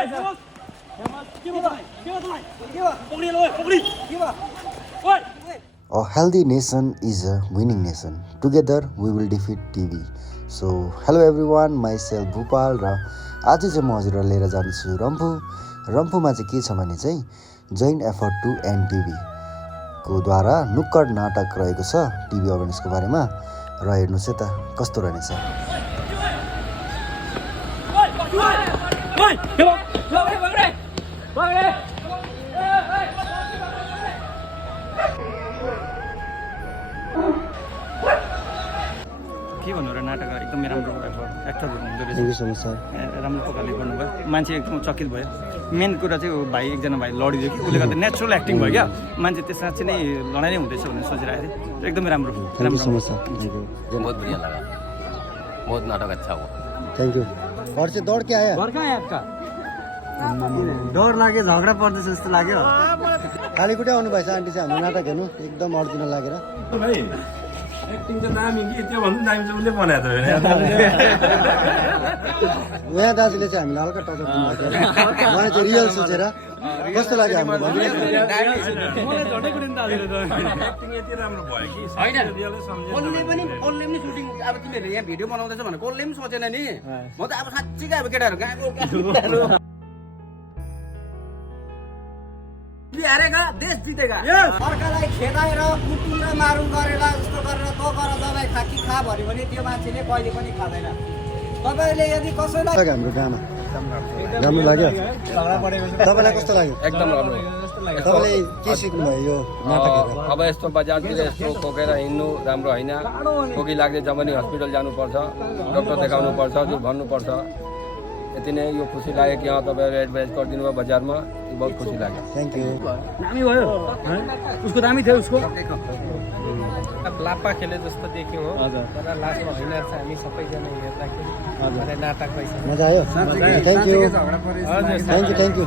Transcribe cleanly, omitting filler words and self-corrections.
A healthy nation is a winning nation. Together we will defeat TB. So hello everyone, myself Bhupal र आज चाहिँ म हजुरहरु लिएर जान्छु रम्फूमा चाहिँ के छ भने चाहिँ joint effort to end TB को द्वारा नुक्कड नाटक रहेको छ टिबी अवेरनेसको बारेमा र हेर्नुस् है त कस्तो रहनेछ। के भन्नु र नाटक एकदमै राम्रो भयो, एक्टरहरु हुँदो रहेछ। Thank you so much sir. राम्रो प्रकारले गर्नुभयो, मान्छे एकदम चकित भयो। मेन कुरा चाहिँ भाइ एकजना भाइ लडिदियो कि उसले गर्दा नेचुरल एक्टिङ भयो क्या, मान्छे त्यो साँच्चै नै लडाइ नै हुँदैछ भनेर सोचिरहेको थिएँ। एकदमै राम्रो। Thank you so much sir. बहुत बढ़िया लगा, बहुत नाटक अच्छा हुआ। Thank you. घर से दौड़ के आया? घर कहाँ है आपका? डर लाग्यो, झगडा पर्दैछ जस्तो लाग्यो। खाली खुट्टा आउनु भएछ आन्टी चाहिँ हाम्रो नाटक हेर्नु एकदम अर्जिनल लागेर। एक्टिङ त दामी कि त्यो भन्दा दामी चाहिँ उसले बनाएको त यहाँ दाजुले चाहिँ हामीलाई हल्का टक्कर दिनुभएको मलाई चाहिँ रियल सोचेर कस्तो लाग्यो हामीलाई मलाई झट्टै पनि दाजुले त एक्टिङ यति राम्रो भयो कि कसले पनि सुटिङ अब तिमीहरूले यहाँ भिडियो बनाउँदैछ भने कसले पनि सोचेन नि। म त अब साँच्चीकै अब केटाहरू गएको हारेगा देश जितेगा। अर्कालाई खेदाएर कुटुङ र मारुङ गरेर जस्तो गरेर तँ गर दबाई खा कि खा भन्यो भने त्यो मान्छेले कहिले पनि खाँदैन। तपाईँले यदि कसैलाई हाम्रो गाउँमा राम्रो लाग्यो। तपाईँलाई कस्तो लाग्यो? एकदम राम्रो। तपाईँले के सिक्नुभयो यो नाटक हेरेर? अब यस्तो बजारतिर यस्तो कोकेर हिँड्नु राम्रो होइन। कोकी लाग्दै जमनी हस्पिटल जानुपर्छ, डक्टर देखाउनुपर्छ, जो भन्नुपर्छ। यति नै यो खुसी लाग्यो कि यहाँ तपाईँहरू एडभाइस गरिदिनु भयो बजारमा, बहुत खुसी लाग्यो। Thank you. दामी भयो, उसको दामी थियो उसको। अब लाप्पा खेले जस्तो देख्यौँ हो, तर लास्टमा होइन रहेछ। हामी सबैजना हेर्दाखेरि नाटक रहेछ। मजा आयो? Thank you. Thank you.